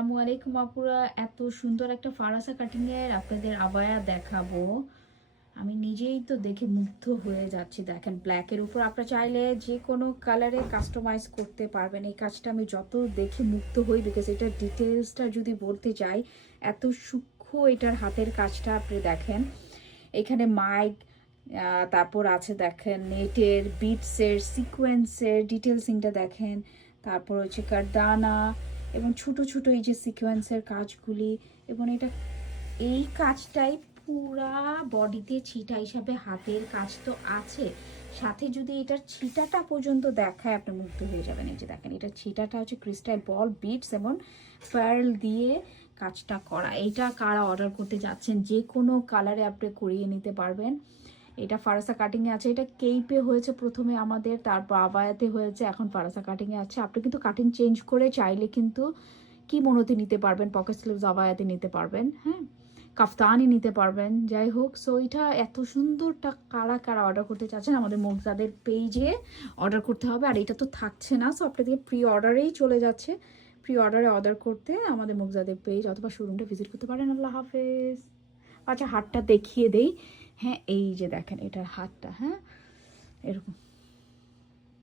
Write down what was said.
আসসালামু আলাইকুম আপুরা। এত সুন্দর একটা ফারাসা কাটিং এর আপনাদের আবায়া দেখাবো। আমি নিজেই তো দেখে মুগ্ধ হয়ে যাচ্ছি। দেখেন, ব্ল্যাকের উপর আপনারা চাইলে যে কোনো কালারে কাস্টমাইজ করতে পারবেন। এই কাজটা আমি যত দেখে মুগ্ধ হই, বিকজ এটার ডিটেলসটা যদি বলতে চাই, এত সূক্ষ্ম এটার হাতের কাজটা। আপনি দেখেন এখানে মাইক, তারপর আছে দেখেন নেটের, বিটসের, সিকোয়েন্সের ডিটেলসিংটা দেখেন। তারপর হচ্ছে কারদানা এবং ছোট ছোট এই যে সিকোয়েন্সের কাজগুলি, এবং এটা এই কাজটাই পুরা বডিতে ছিটা হিসাবে হাতের কাজ তো আছে, সাথে যদি এটার ছিটাটা পর্যন্ত দেখায় আপনি মুগ্ধ হয়ে যাবেন। এই যে দেখেন, এটা ছিটাটা হচ্ছে ক্রিস্টাল বল বিটস এবং পার্ল দিয়ে কাজটা করা। এইটা কারা অর্ডার করতে যাচ্ছেন, যে কোনো কালারে আপনি করিয়ে নিতে পারবেন। এটা ফারাসা কাটিংয়ে আছে, এটা কেইপে হয়েছে প্রথমে আমাদের, তারপর আবায়াতে হয়েছে, এখন ফারাসা কাটিংয়ে আছে। আপনি কিন্তু কাটিং চেঞ্জ করে চাইলে কিন্তু কি মনোতে নিতে পারবেন, পকেট স্লিভস আবায়াতে নিতে পারবেন, হ্যাঁ, কাফতানি নিতে পারবেন, যাই হোক। সো এটা এত সুন্দরটা কারা কারা অর্ডার করতে চাচ্ছেন আমাদের মুগজাদের পেজে অর্ডার করতে হবে। আর এটা তো থাকছে না, সো আপনাদের প্রি অর্ডারেই চলে যাচ্ছে। প্রি অর্ডারে অর্ডার করতে আমাদের মুগজাদের পেজ অথবা শোরুমটা ভিজিট করতে পারেন। আল্লাহ হাফেজ। আচ্ছা, হাতটা দেখিয়ে দেই। হ্যাঁ, এই যে দেখেন এটার হাতটা, হ্যাঁ, এরকম